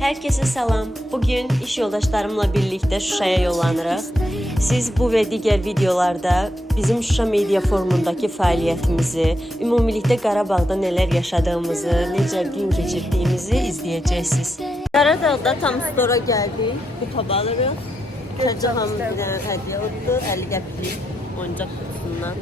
Herkese salam. Bugün iş yoldaşlarımla birlikte Şuşaya yollanırıq. Siz bu ve digər videolarda bizim Şuşa Media Forumundakı fəaliyyətimizi, ümumilikdə Qarabağda nələr yaşadığımızı, necə gün keçirdiyimizi izləyəcəksiniz. Qaradağda tam stora gəldik. Bu tab alırıq. Kərcahan bir dənə hədiyyə oldu. 50 qəpik oyuncaq kutusundan.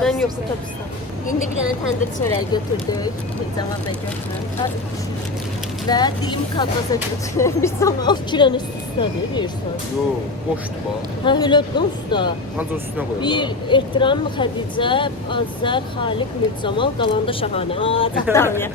Mən yox, bu tabistan. İndi bir dənə təndir çörək götürdük. Kərcahan da götürdük. Və dilim kalbasa götürmüş ama kilonun üstündədir, deyirsən? Yox, boşdur bax. Hə, elə usta. Ancaq üstünə qoyurlar. Bir ehtiram Xədicə, Azər, Xaliq, Mircamal, qalanda şahanə. Aa, çatdam ya.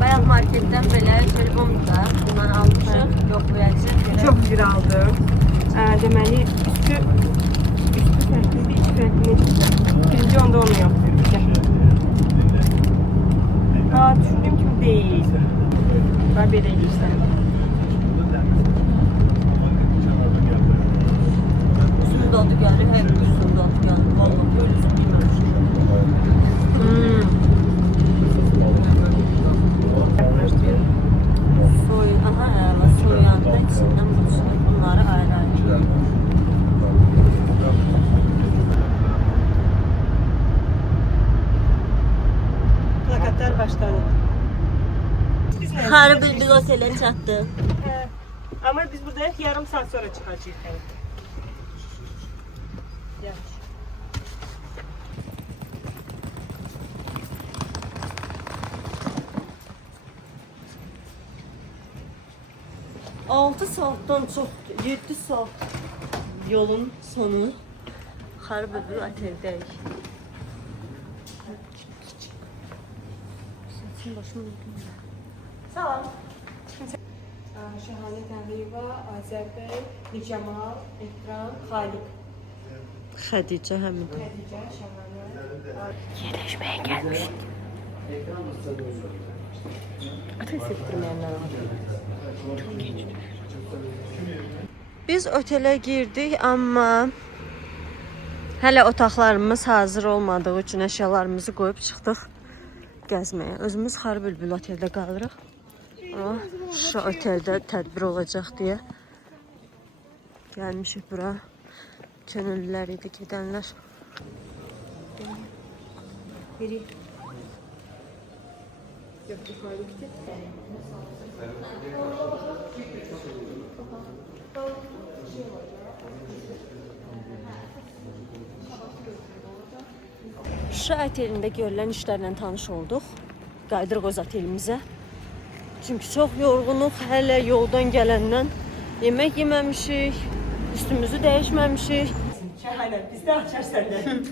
Bayan marketten belə telefon da bundan almışıq, yoxlayacağıq. Çok güzel aldım. Deməli üstü fərqli, içi fərqli. Birinci onda onu yapıyorum. Düşündüğüm gibi değil. Ben böyle eləyirsən. Üzüm dadı gəlir, hep üzüm dadı gəlir. Vallahi böyle üzüm bilməmişim. Soy, aha, soyanda içindən buluşur. Bunları ayrı-ayrı. Plakatlar başladı. Xarı bir otelə çatdı. Ama biz burada yarım saat sonra çıkacağız. Gel. Altı saatdan çox, 7 saat yolun sonu. Xarı bir oteldəyik. Saçım başım yıkıldı. Salam. Şahane Tanrıyeva, Azər bəy, Nicamal, Ehtiram, Xaliq. Xədicə həmin. Xədicə, Şahane. Yerləşməyə gəlmişik. Ateş etdirməyənlər var. Biz otelə girdik, amma hələ otaqlarımız hazır olmadığı üçün əşyalarımızı qoyub çıxdıq gəzməyə. Özümüz Xarı Bülbül oteldə qalırıq. Amma şu oteldə tədbir olacaq deyə gəlmişik bura. Könüllülər idi gedənlər. Biri. Yok, yukarı gitti. Şuşa otelində görülən işlərlə tanış olduq. Qayıdırıq öz otelimizə. Çünki çox yorğunuq, hələ yoldan gələndən yemək yeməmişik, üstümüzü dəyişməmişik. Şahane, biz de açar senden.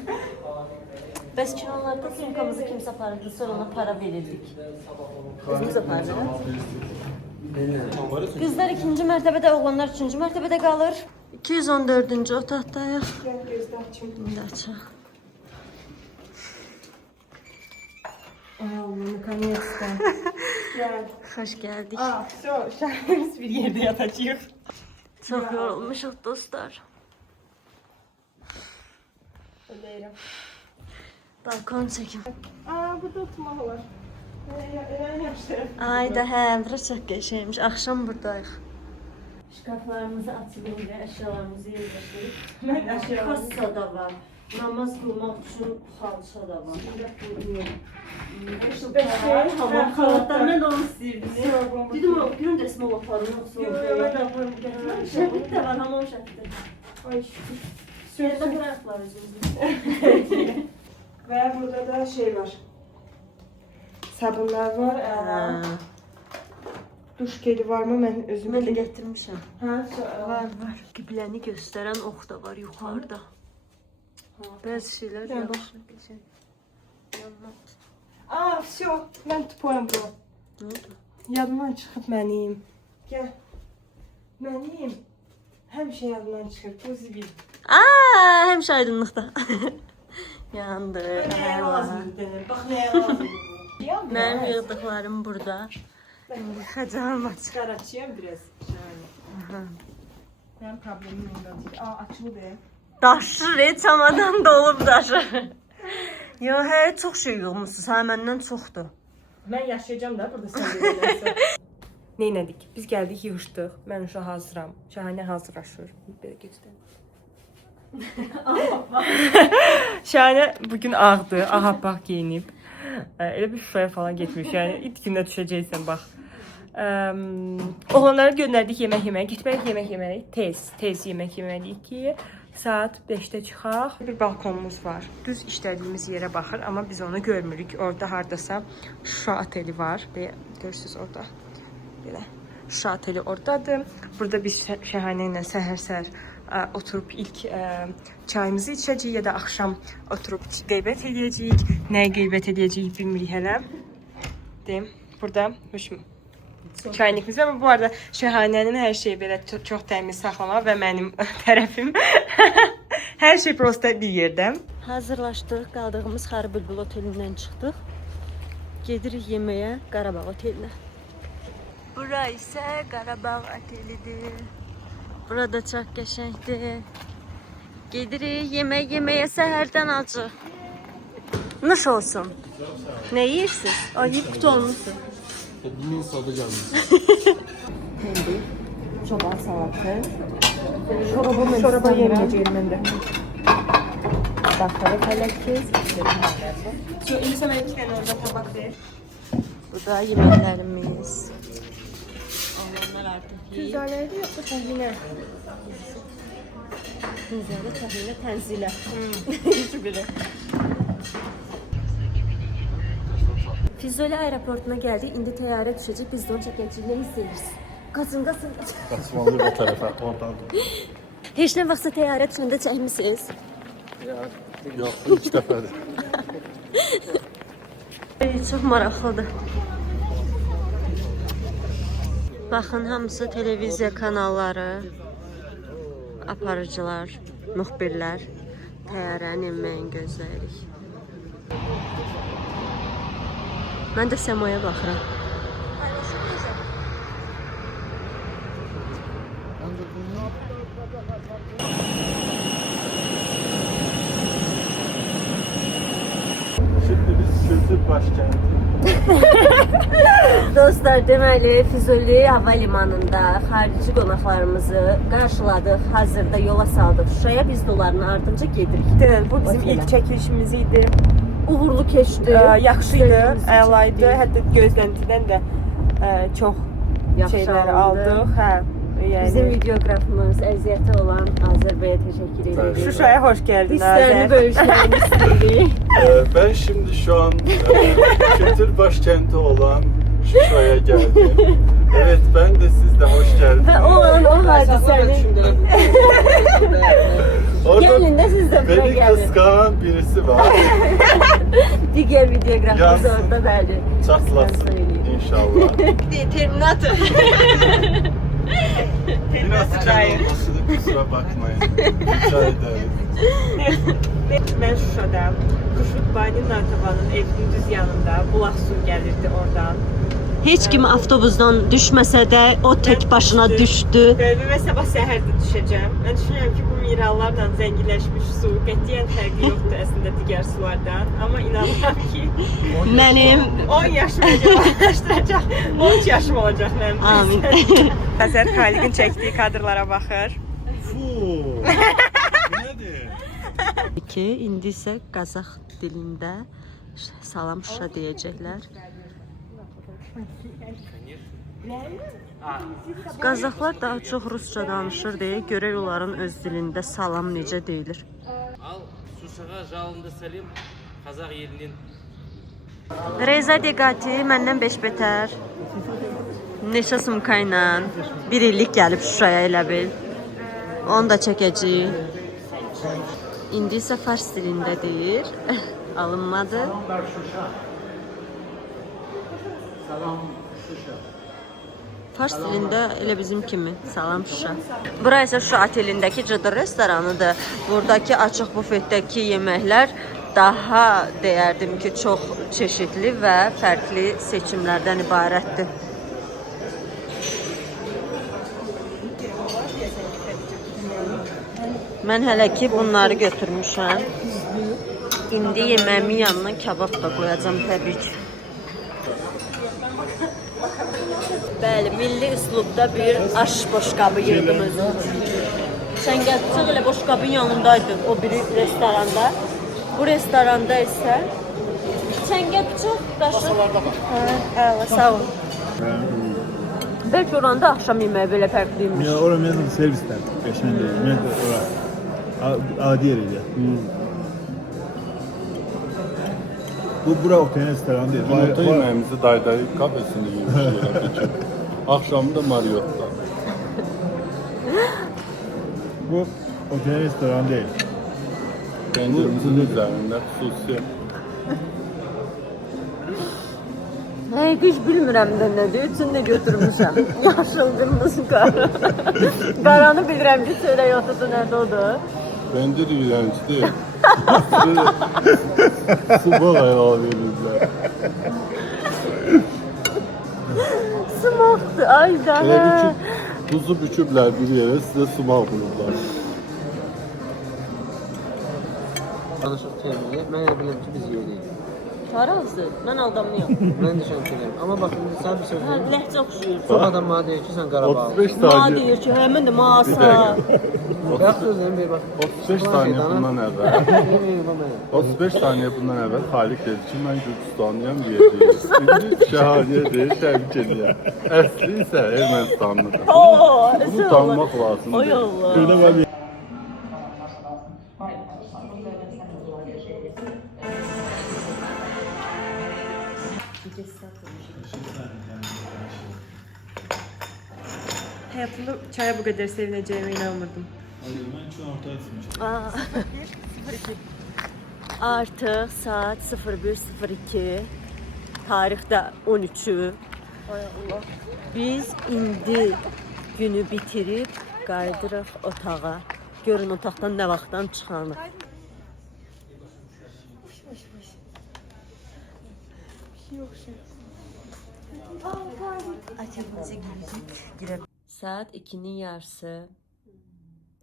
Bəs kiralarda sumkamızı kimsə aparırdı, sonra ona para verirdik. Özümüz aparırıq. Qızlar ikinci mərtəbədə, oğlanlar üçüncü mərtəbədə qalır. 214-cü otaqdayıq. Gel gözde açayım. İndi açaq. Ay Allah, наконец-то. Gel. Xoş gəldik. Все, şahanemiz bir yerde yatacağıq. Çox yorulmuşuq dostlar. Öyleyim. Balkon çəkim. Burada oturmalı var. En yaşlı. Ayda hə, bura çox qəşəngmiş. Axşam buradayıq. Şkaflarımızı açıb indi, əşyalarımızı yerləşdirib. Mən əşyalarımı- Kassa da var. Namaz qılmaq üçün xalça da var. Hamam xalatlar mən də onu istəyirdim. Dedim o gün də smol aparım yoxsa Yok, orada. ben de yaparım. Getirmem Şəhid də var, hamam şəhiddə. Ay, Yerdə bıraklar özümüzü. Ve burada da şey var. Sabunlar var. Duş geli var mı? Ben özüm Mən də gətirmişəm. Ha, Var. Qibləni göstərən ox da var yuxarıda. Bəzi şeylər yaxşı keçən. Все, ben tupayım bu. Nə oldu? Yadımdan çıxıb məniyim. Gel. Məniyim. Həmişə yadımdan çıxır. Bu zibil. Həmişə aydınlıqda. Yandı. Neye lazım? Bak neye lazım. Mənim yığdıqlarım burada. Xəcalım aç. Çıkaracağım biraz. Yani. Benim problemim ondan değil. Açıldı. Daşır, çamadan dolub daşır. Yo, çox şey yığmışsınız. Hə, məndən çoxdur. Ben yaşayacağım da burada sen de Neylədik? Biz geldik, yığışdıq. Mən uşaq hazıram. Şahane hazırlaşır. Belə göstərim. Şahane bugün ağdı. Ağappaq giyinib. Elə bir Şuşaya falan getmiş. Yəni ilk gündə düşəcəksən bax. Oğlanları göndərdik yemək yeməyə. Getməliyik yemək yeməyə. Tez yemək yeməliyik ki saat 5-də çıxaq. Bir balkonumuz var. Düz işlədiyimiz yerə baxır, amma biz onu görmürük. Orada hardasa Şuşa oteli var. Görürsüz orada. Belə. Şuşa oteli oradadır. Burada biz Şəhanə ilə səhər-səhər oturup ilk çayımızı içəcəyik ya da axşam oturup qeybət edəcəyik. Nəyə qeybət edəcəyik bilmirik hələ. Deyim, burada çaynikimiz var. Bu arada Şəhanənin hər şeyi belə çox təmiz saxlama və mənim tərəfim. Hər şey prosta bir yerdə. Hazırlaşdıq, qaldığımız Xarı Bülbül otelindən çıxdıq. Gedirik yeməyə Qarabağ otelinə. Bura isə Qarabağ otelidir. Burada çox qəşəngdir. Gedirik yemək yeməyə səhərdən acı. Nuş olsun. Nə yeyirsiniz? Ayıb qutu olmuşsun. Dimin sadı gelmiş. Pendir, çoban salatı. Şoraba yeməyəcəyim mən də. Daxarı fələki. İndi sən mənə 2 dənə orada tabaq ver. Bu da yeməklərimiz. Onlar artıq yiyib. Güzələrdə yoxsa təhinə? Güzələ, təhinə, tənzilə. Üçü biri. Füzuli aeroportuna gəldik. İndi təyyarə düşəcək. Biz də onu çəkəcəyik. Nə hiss edirsiniz? Qaçın. Kaçmalı bu tarafa, oradan. Heç nə vaxtsa təyyarə düşəndə çəkmisiniz? Yok, ilk dəfədir. Çox maraqlıdır. Baxın, hamısı televiziya kanalları, aparıcılar, müxbirlər. Təyyarənin enməyini gözləyirik. Mən də səmaya baxıram. Şimdi biz kültür başkenti. Dostlar, deməli Füzuli hava limanında xarici qonaqlarımızı qarşıladıq. Hazırda yola saldıq Şuşaya. Biz də onların ardınca gedirik. Bu bizim ilk çəkilişimiz idi. Uğurlu keçdi. Yaxşıydı, əlaydı. Hətta gözləntidən də çox Yaxşı şeylər alındı. aldıq. Hə, yəni Bizim videoqrafımız, əziyyəti olan Azərbay'a təşəkkür edirik. Şuşaya xoş gəldin Hisslərini Azər. bölüşməyini istəyirik. Ben şimdi şu an kültür başkenti olan Şuşa'ya geldim. Evet, ben de siz de hoş geldiniz. Və o an o hadisəni Orada gəlin də siz də bura beni gəlin. kıskanan birisi var. Digər videoqrafımız Yansın. orada bəli. Çatlasın inşallah. Terminator. Biraz can olmasını kusura bakmayın. Rica ederim. Mən Şuşada, Kuşutbay'ın Nartavanın evinin düz yanında bulaq su gəlirdi oradan. Heç kim avtobusdan düşməsə də o tək başına düşdü. Və sabah səhərdə düşəcəm. Mən düşünürəm ki, bu minerallarla zənginləşmiş su qətiyyən fərqi yoxdur əslində digər sulardan. Amma inanıram ki, Mənim 10 yaşım yaşlanacaq, 13 yaşım olacaq mənim. amin. Azər Xaliqin çəkdiyi kadrlara baxır. Fuu. Nedir? Ki indi isə Qazax dilində salam Şuşa deyəcəklər. Qazaxlar daha çox rusca danışır deyə görək onların öz dilində salam necə deyilir. Al Şuşağa жалынды сәлем қазақ елінен. Reza Degati məndən 5 betər. Neçə sumka ilə 1 illik gəlib Şuşaya elə bil. Onu da çəkəcəyik. İndi isə fars dilində deyir. Alınmadı. Fars dilində elə bizim kimi salam Şuşa. Bura isə Şuşa otelindəki cıdır restoranıdır. Buradakı açıq bufetdəki yeməklər daha deyərdim ki, çox çeşidli və fərqli seçimlərdən ibarətdir. eləsən ki, Xədicə? Mən hələ ki bunları götürmüşəm. İndi yeməyimin yanına kabab da qoyacağam təbii ki. Bəli, milli üslubda bir aş boşqabı yığdım özüm. Çəngəl bıçaq elə boşqabın yanındaydı o biri restoranda. Bu restoranda isə çəngəl bıçaq qaşıq. Hə, sağ ol. Bəlkə oranda axşam yeməyi belə fərqliymiş. Ya orada mənim servisdən, qəşəng deyil. Mən ora adi yer idi. Bura otel restoran değil. Gündüz yemeğimizi Dayday kafesinde yemişler. Akşamı da Marriott'ta. Bu otel restoran değil. Penceremizin üzerinde hususi. Hey, hiç bilmirəm də nədir. Üçünü də götürmüşəm. Yaşıl, qırmızı, qara. Qaranı bilirəm ki, çörək otudu nədir odur. Pencere iğrenç değil. Su balayı alıyorlar. Smoqdur, ay da. Elə bir ki, tuzu büküblər bir yerə, sizə sumaq bulurlar. Danışıq termini, mən elə bilirəm ki, biz yeyirik. Tarazdı, mən aldamlıyam. Mən də şənkəliyəm. Amma bax, indi sən bir söz Hə, deyim. ləhcə oxşuyur. Çox adam mənə deyir ki, sən Qarabağlı. 35 Ma saniye. deyir ki, həmin də masa. Bax, sözlərim bir bax. 35 saniye bundan əvvəl. Yemeyin bu mənə. 35 saniye bundan əvvəl Xaliq dedi ki, mən Gürcistanlıyam deyəcəyik. İndi şəhadiyə deyir, Şəmkeliyə. Əsli isə Ermənistanlıdır. Oo, Bunu tanımaq lazımdır. Oy Allah. Şurada var bir Həyatımda çaya bu qədər sevinəcəyimə inanmırdım. ben şu an ortaya tutmuşum. Artıq saat 01:02. Tarix də 13-ü. Ay Allah. Biz indi günü bitirib qayıdırıq otağa. Görün otaqdan nə vaxtdan çıxanıq. Saat 2'nin yarısı.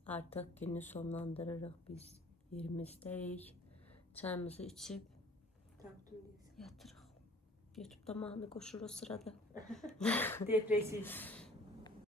Artıq günü sonlandırırıq biz. Yerimizdəyik. Çayımızı içib yatırıq. YouTube'da mahnı qoşur o sırada. Depresiv.